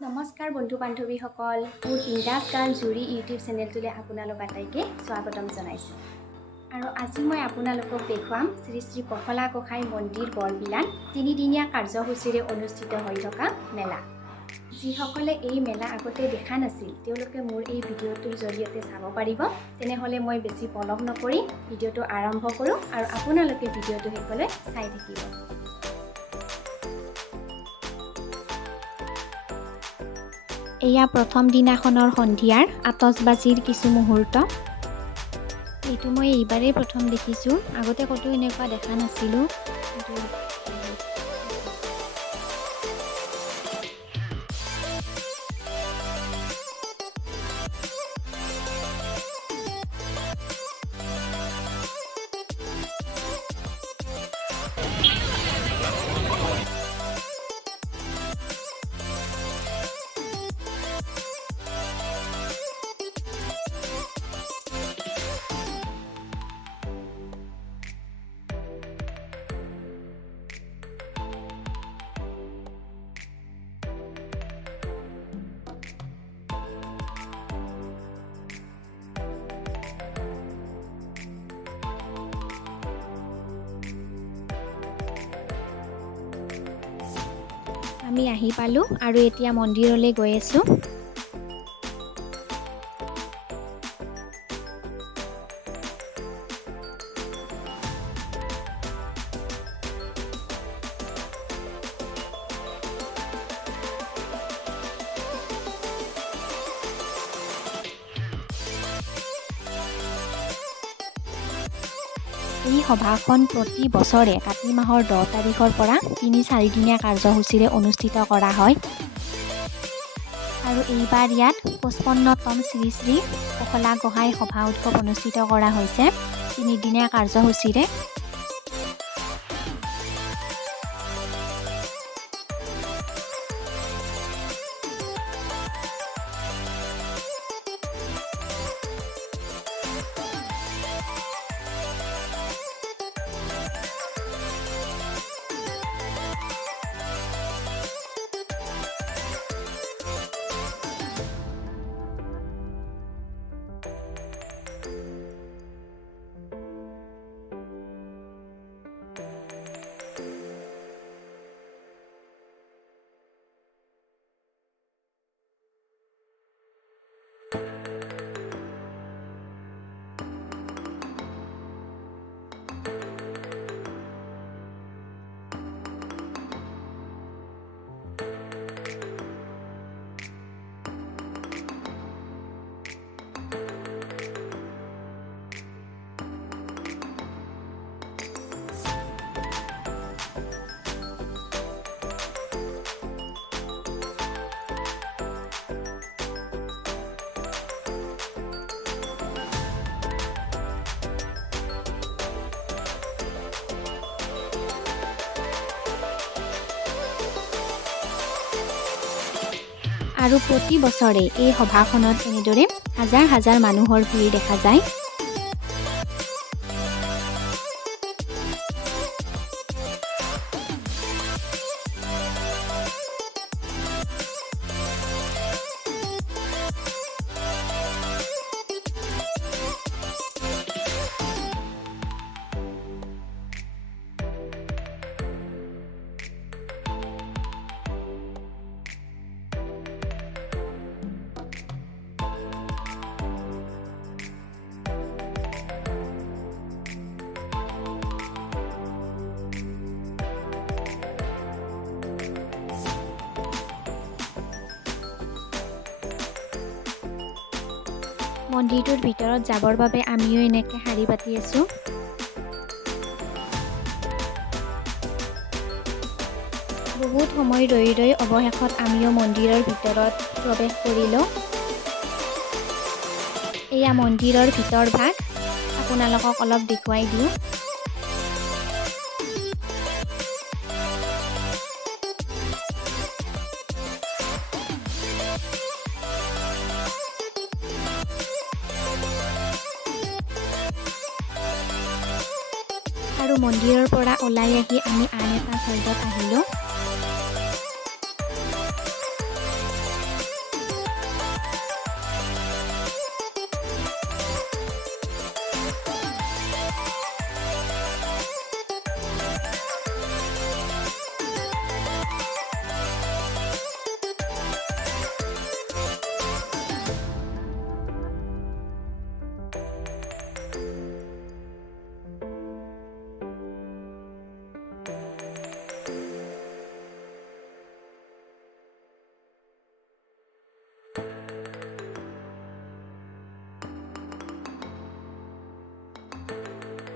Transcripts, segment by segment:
নমস্কাৰ বন্ধু বান্ধৱীসকল, মোৰ বিন্দাছ গান জুৰি ইউটিউব চেনেলটোলৈ আপোনালোক আটাইকে স্বাগতম জনাইছোঁ। আৰু আজি মই আপোনালোকক দেখুৱাম শ্ৰী শ্ৰী পখলা গোসাঁই মন্দিৰ বৰবিলান তিনিদিনীয়া কাৰ্যসূচীৰে অনুষ্ঠিত হৈ থকা মেলা। যিসকলে এই মেলা আগতে দেখা নাছিল তেওঁলোকে মোৰ এই ভিডিঅ'টোৰ জৰিয়তে চাব পাৰিব। তেনেহ'লে মই বেছি পলম নকৰি ভিডিঅ'টো আৰম্ভ কৰোঁ আৰু আপোনালোকে ভিডিঅ'টো শেষলৈ চাই থাকিব। এয়া প্ৰথম দিনাখনৰ সন্ধিয়াৰ আতচবাজিৰ কিছু মুহূৰ্ত। এইটো মই এইবাৰেই প্ৰথম দেখিছোঁ, আগতে ক'তো এনেকুৱা দেখা নাছিলোঁ। আমি আহি পালোঁ আৰু এতিয়া মন্দিৰলৈ গৈ আছোঁ। এই সভাখন প্ৰতি বছৰে কাতি মাহৰ 10 তাৰিখৰ পৰা 3-4 দিনীয়া কাৰ্যসূচীৰে অনুষ্ঠিত কৰা হয়। আৰু এইবাৰ ইয়াত 55তম শ্ৰী শ্ৰী পখলা গোসাঁই সভা উৎসৱ অনুষ্ঠিত কৰা হৈছে 3 দিনীয়া কাৰ্যসূচীৰে। আৰু প্ৰতি বছৰে এই সভাখনত এনেদৰে হাজাৰ হাজাৰ মানুহৰ ভিৰ দেখা যায়। মন্দিৰটোৰ ভিতৰত যাবৰ বাবে আমিও এনেকৈ শাৰী পাতি আছোঁ। বহুত সময় ৰৈ ৰৈ অৱশেষত আমিও মন্দিৰৰ ভিতৰত প্ৰৱেশ কৰিলোঁ। এয়া মন্দিৰৰ ভিতৰ ভাগ, আপোনালোকক অলপ দেখুৱাই দিওঁ। আৰু মন্দিৰৰ পৰা ওলাই আহি আমি আন এটা চাইডত আহিলোঁ।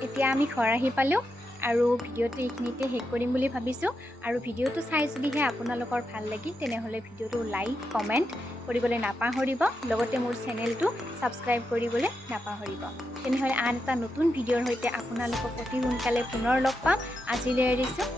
এতিয়া আমি ঘৰ আহি পালোঁ আৰু ভিডিঅ'টো এইখিনিতে শেষ কৰিম বুলি ভাবিছোঁ আৰু ভিডিঅ'টো চাই যদিহে আপোনালোকৰ ভাল লাগিল তেনেহ'লে ভিডিঅ'টো লাইক কমেণ্ট কৰিবলৈ নাপাহৰিব লগতে মোৰ চেনেলটো ছাবস্ক্ৰাইব কৰিবলৈ নাপাহৰিব তেনেহ'লে আন এটা নতুন ভিডিঅ'ৰ সৈতে আপোনালোকক অতি সোনকালে পুনৰ লগ পাম আজিলৈ এৰিছোঁ